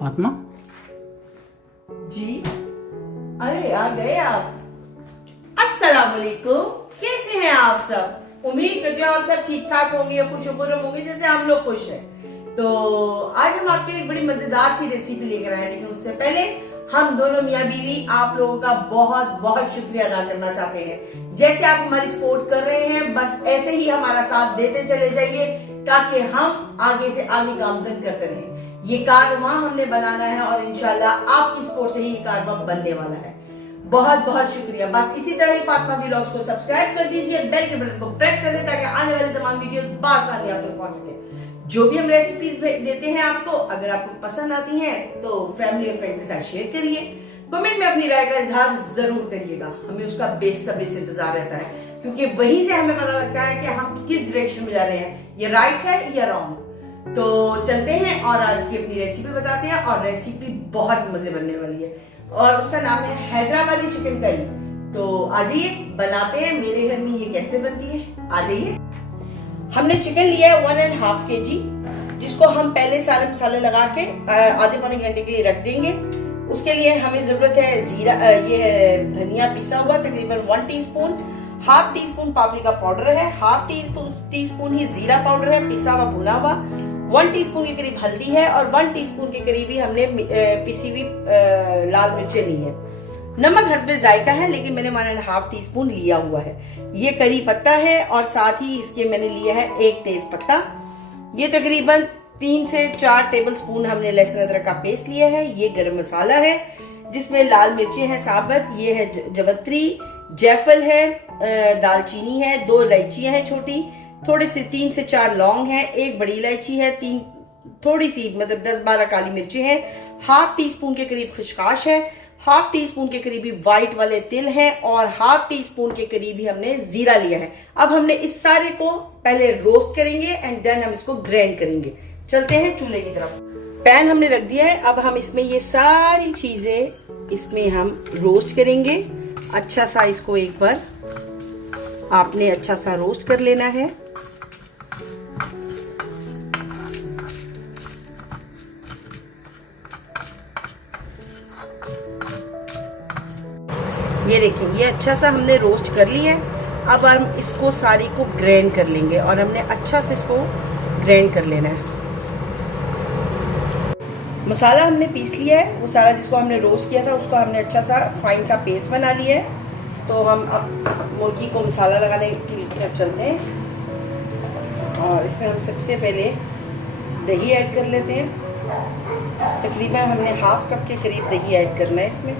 फातिमा जी, अरे आ गए आप। अस्सलाम वालेकुम, कैसे हैं आप सब? उम्मीद करती हूँ आप सब ठीक ठाक होंगे, खुश होंगे जैसे हम लोग खुश हैं। तो आज हम आपके लिए एक बड़ी मजेदार सी रेसिपी लेकर आए, लेकिन उससे पहले हम दोनों मियाँ बीवी आप लोगों का बहुत बहुत शुक्रिया अदा करना चाहते हैं। जैसे आप हमारी सपोर्ट कर रहे हैं, बस ऐसे ही हमारा साथ देते चले जाइए ताकि हम आगे से आगे गामजन करते रहें। ये कारवां हमने बनाना है और इंशाल्लाह आपकी सपोर्ट से ही ये कारवां बनने वाला है। बहुत बहुत शुक्रिया। बस इसी तरह ही फातिमा व्लॉग्स को सब्सक्राइब कर दीजिए, बेल के बटन को प्रेस कर दें ताकि आने वाली तमाम वीडियो बासानी आप तक पहुंच सके। जो भी हम रेसिपीज देते हैं आपको, अगर आपको पसंद आती हैं तो फैमिली और फ्रेंड के साथ शेयर करिए। कमेंट में अपनी राय का इजहार जरूर करिएगा, हमें उसका बेसब्री से इंतजार रहता है, क्योंकि वहीं से हमें पता लगता है कि हम किस डायरेक्शन में जा रहे हैं, ये राइट है या रॉन्ग। तो चलते हैं और आज की अपनी रेसिपी बताते हैं, और रेसिपी बहुत मजे बनने वाली है और उसका नाम है हैदराबादी चिकन करी। तो आ जाइए बनाते हैं। मेरे घर में ये कैसे बनती है, आ जाइए। हमने चिकन लिया है 1.5 kg, जिसको हम पहले सारे मसाले लगा के आधे पौने घंटे के लिए रख देंगे। उसके लिए हमें जरूरत है जीरा, ये है धनिया पिसा हुआ तकरीबन 1 टीस्पून, 1/2 टीस्पून पापरिका पाउडर है, 1/2 टीस्पून ही जीरा पाउडर है पिसा हुआ भुना हुआ, 1 टीस्पून के करीब हल्दी है और 1 टीस्पून के करीब ही हमने पिसी हुई लाल मिर्चें ली है। नमक हस्बे जायका है, लेकिन मैंने 1.5 टीस्पून लिया हुआ है। ये करी पत्ता है और साथ ही इसके मैंने लिया है 1 तेज पत्ता। ये तकरीबन 3 से 4 टेबल स्पून हमने लहसुन अदरक का पेस्ट लिया है। ये गरम मसाला है जिसमें लाल मिर्चें हैं साबुत, ये है जवत्री, जायफल है, दालचीनी है, 2 इलायचियां हैं छोटी, थोड़े से 3 से 4 लौंग है, 1 बड़ी इलायची है, 3 थोड़ी सी मतलब 10-12 काली मिर्ची हैं, 1/2 टीस्पून के करीब खसकाश है, 1/2 टीस्पून के करीब ही व्हाइट वाले तिल हैं और 1/2 टीस्पून के करीब ही हमने जीरा लिया है। अब हमने इस सारे को पहले रोस्ट करेंगे एंड देन हम इसको ग्राइंड करेंगे। चलते हैं चूल्हे की तरफ। पैन हमने रख दिया है, अब हम इसमें ये सारी चीजें इसमें हम रोस्ट करेंगे। अच्छा सा इसको एक बार आपने अच्छा सा रोस्ट कर लेना है। ये देखिए, ये अच्छा सा हमने रोस्ट कर लिया है। अब हम इसको सारी को ग्राइंड कर लेंगे और हमने अच्छा से इसको ग्राइंड कर लेना है। मसाला हमने पीस लिया है, वो सारा जिसको हमने रोस्ट किया था उसको हमने अच्छा सा फाइन सा पेस्ट बना लिया है। तो हम अब मुर्गी को मसाला लगाने के लिए चलते हैं और इसमें हम सबसे पहले दही ऐड कर लेते हैं। तकरीबन हमने 1/2 कप के करीब दही ऐड करना है इसमें।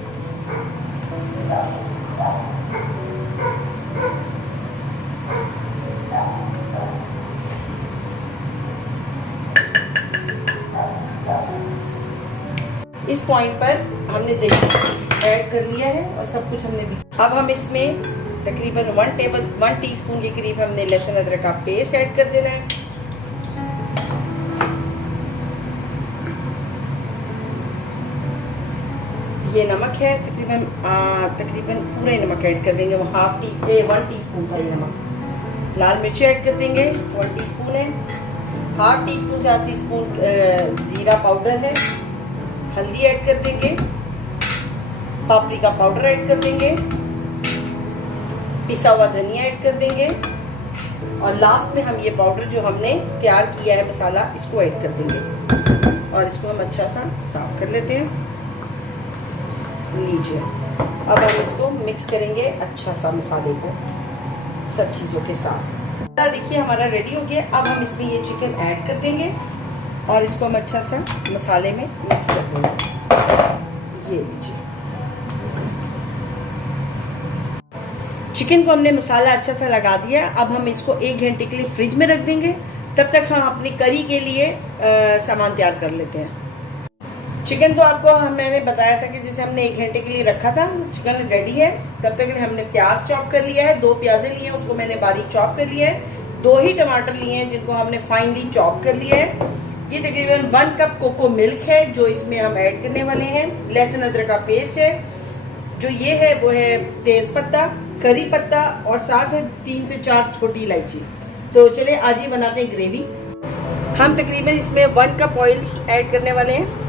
इस पॉइंट पर हमने दही ऐड कर लिया है और सब कुछ हमने। अब हम इसमें तकरीबन 1 टीस्पून के करीब हमने लहसुन अदरक का पेस्ट ऐड कर देना है। ये नमक है, तकरीबन पूरे नमक ऐड कर देंगे, 1 टीस्पून का ये नमक। लाल मिर्ची ऐड कर देंगे, 1 टीस्पून है, 1/2 टीस्पून से 1/2 टीस्पून जीरा पाउडर है, हल्दी ऐड कर देंगे, पापरिका पाउडर ऐड कर देंगे, पिसा हुआ धनिया ऐड कर देंगे और लास्ट में हम ये पाउडर जो हमने तैयार किया है मसाला, इसको ऐड कर देंगे और इसको हम अच्छा सा साफ कर लेते हैं। लीजिए, अब हम इसको मिक्स करेंगे अच्छा सा मसाले को सब चीज़ों के साथ। देखिए हमारा रेडी हो गया। अब हम इसमें ये चिकन ऐड कर देंगे और इसको हम अच्छा सा मसाले में मिक्स कर देंगे। ये लीजिए, चिकन को हमने मसाला अच्छा सा लगा दिया। अब हम इसको 1 घंटे के लिए फ्रिज में रख देंगे। तब तक हम अपनी करी के लिए सामान तैयार कर लेते हैं। चिकन तो आपको मैंने बताया था कि जैसे हमने 1 घंटे के लिए रखा था, चिकन रेडी है। तब तक हमने प्याज चॉप कर लिया है, 2 प्याजे लिए हैं, उसको मैंने बारीक चॉप कर लिया है। 2 ही टमाटर लिए हैं जिनको हमने फाइनली चॉप कर लिया है। ये तकरीबन 1 कप कोको मिल्क है जो इसमें हम ऐड करने वाले हैं। लहसुन अदरक का पेस्ट है, जो ये है वो है तेज पत्ता, करी पत्ता और साथ है 3 से 4 छोटी इलायची। तो चले आज ही बनाते हैं ग्रेवी। हम तकरीबन इसमें 1 कप ऑयल ऐड करने वाले हैं।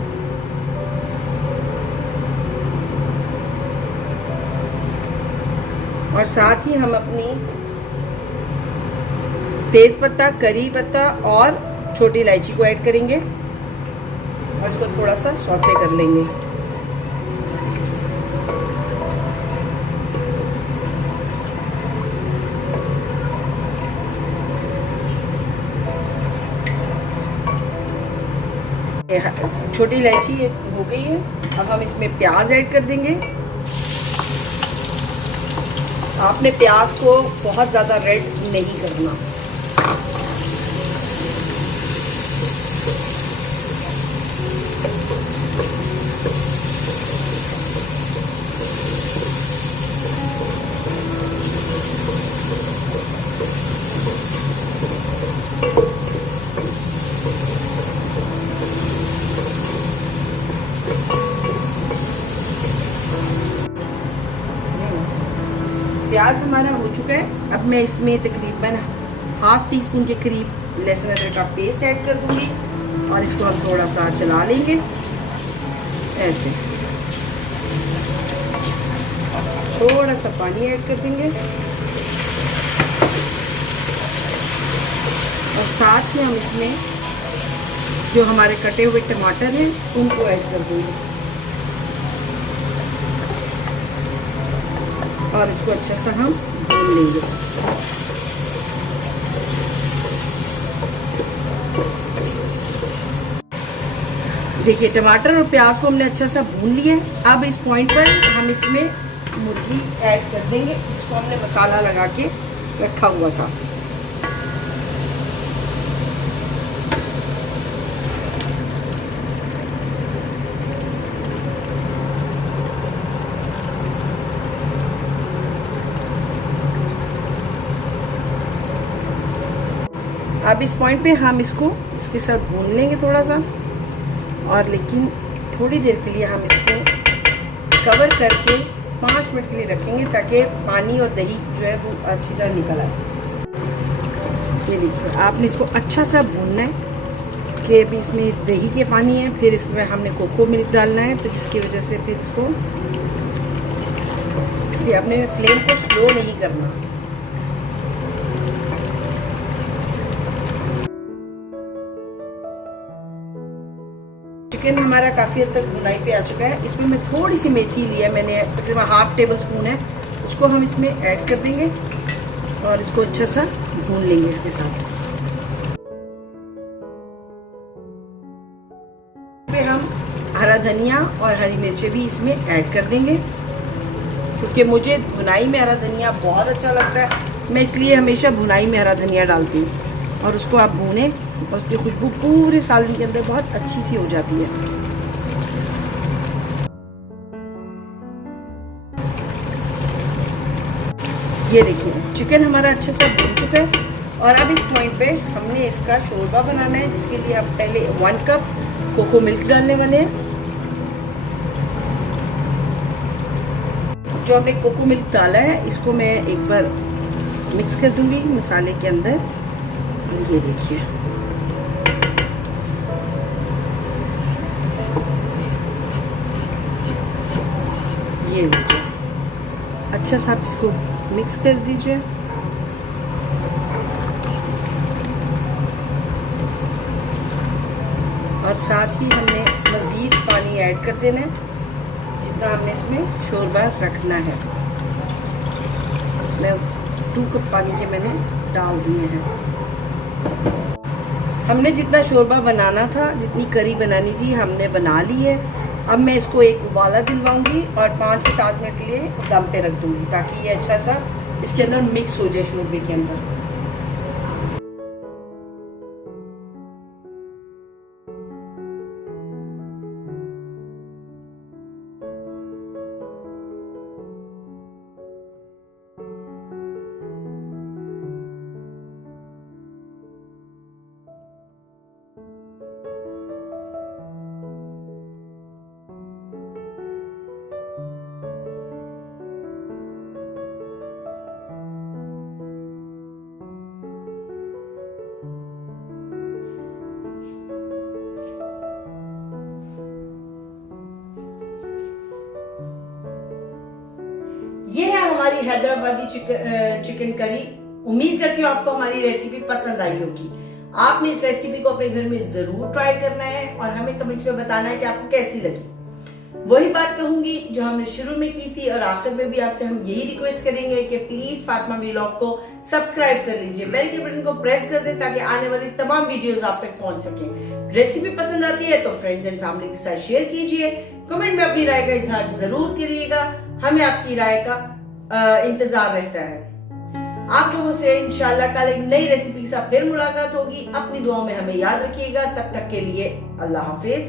और साथ ही हम अपनी तेज पत्ता, करी पत्ता और छोटी इलायची को ऐड करेंगे और इसको थोड़ा सा सौते कर लेंगे। छोटी इलायची हो गई है। अब हम इसमें प्याज ऐड कर देंगे। आपने प्याज को बहुत ज़्यादा रेड नहीं करना। प्याज हमारा हो चुका है। अब मैं इसमें तकरीबन ½ टीस्पून के करीब लहसुन अदरक का पेस्ट ऐड कर दूंगी और इसको हम थोड़ा सा चला लेंगे ऐसे। थोड़ा सा पानी ऐड कर देंगे और साथ में हम इसमें जो हमारे कटे हुए टमाटर हैं उनको ऐड कर देंगे और इसको अच्छा सा हम भून लेंगे। देखिए टमाटर और प्याज को हमने अच्छा सा भून लिया है। अब इस पॉइंट पर हम इसमें मुर्गी ऐड कर देंगे जिसको हमने मसाला लगा के रखा हुआ था। अब इस पॉइंट पे हम इसको इसके साथ भून लेंगे थोड़ा सा और लेकिन थोड़ी देर के लिए हम इसको कवर करके 5 मिनट के लिए रखेंगे ताकि पानी और दही जो है वो अच्छी तरह निकल आए। ये देखिए आपने इसको अच्छा सा भूनना है कि अभी इसमें दही के पानी है, फिर इसमें हमने कोको मिल्क डालना है तो जिसकी वजह से फिर इसको इसलिए आपने फ्लेम को स्लो नहीं करना। चिकन हमारा काफ़ी हद तक भुनाई पे आ चुका है। इसमें मैं थोड़ी सी मेथी लिया मैंने, तकरीबन ½ टेबल स्पून है, उसको हम इसमें ऐड कर देंगे और इसको अच्छा सा भून लेंगे इसके साथ। फिर हम हरा धनिया और हरी मिर्चें भी इसमें ऐड कर देंगे क्योंकि मुझे भुनाई में हरा धनिया बहुत अच्छा लगता है। मैं इसलिए हमेशा भुनाई में हरा धनिया डालती हूँ और उसको आप भूनें और उसकी खुशबू पूरे सालन के अंदर बहुत अच्छी सी हो जाती है। ये देखिए चिकन हमारा अच्छे से भून चुका है और अब इस पॉइंट पे हमने इसका शोरबा बनाना है जिसके लिए हम पहले 1 कप कोको मिल्क डालने वाले हैं। जो हमने कोको मिल्क डाला है इसको मैं एक बार मिक्स कर दूंगी मसाले के अंदर। ये देखिए ये लीजिए, अच्छा सा आप इसको मिक्स कर दीजिए और साथ ही हमने मज़ीद पानी ऐड कर देना है जितना हमने इसमें शोरबा रखना है। मैं 2 कप पानी के मैंने डाल दिए हैं। हमने जितना शोरबा बनाना था, जितनी करी बनानी थी हमने बना ली है। अब मैं इसको एक उबाला दिलवाऊंगी और 5 से 7 मिनट के लिए दम पे रख दूंगी ताकि ये अच्छा सा इसके अंदर मिक्स हो जाए शोरबे के अंदर। हमारी हैदराबादी चिकन करी। उम्मीद करती हूँ आपको हमारी रेसिपी पसंद आई होगी। आपने इस रेसिपी को अपने घर में जरूर ट्राई करना है और हमें कमेंट्स में बताना है कि आपको कैसी लगी। वही बात कहूंगी जो हमने शुरू में की थी और आखिर में भी आपसे हम यही रिक्वेस्ट करेंगे कि प्लीज फातिमा व्लॉग को सब्सक्राइब कर लीजिए, बेल के बटन को प्रेस कर दें ताकि आने वाली तमाम वीडियोस आप तक पहुंच सके। रेसिपी पसंद आती है तो फ्रेंड्स एंड फैमिली के साथ शेयर कीजिए। कमेंट में अपनी राय का इजहार जरूर करिएगा, हमें आपकी राय का इंतजार रहता है। आप लोगों से इंशाल्लाह कल एक नई रेसिपी के साथ फिर मुलाकात होगी। अपनी दुआओं में हमें याद रखिएगा। तब तक के लिए अल्लाह हाफिज।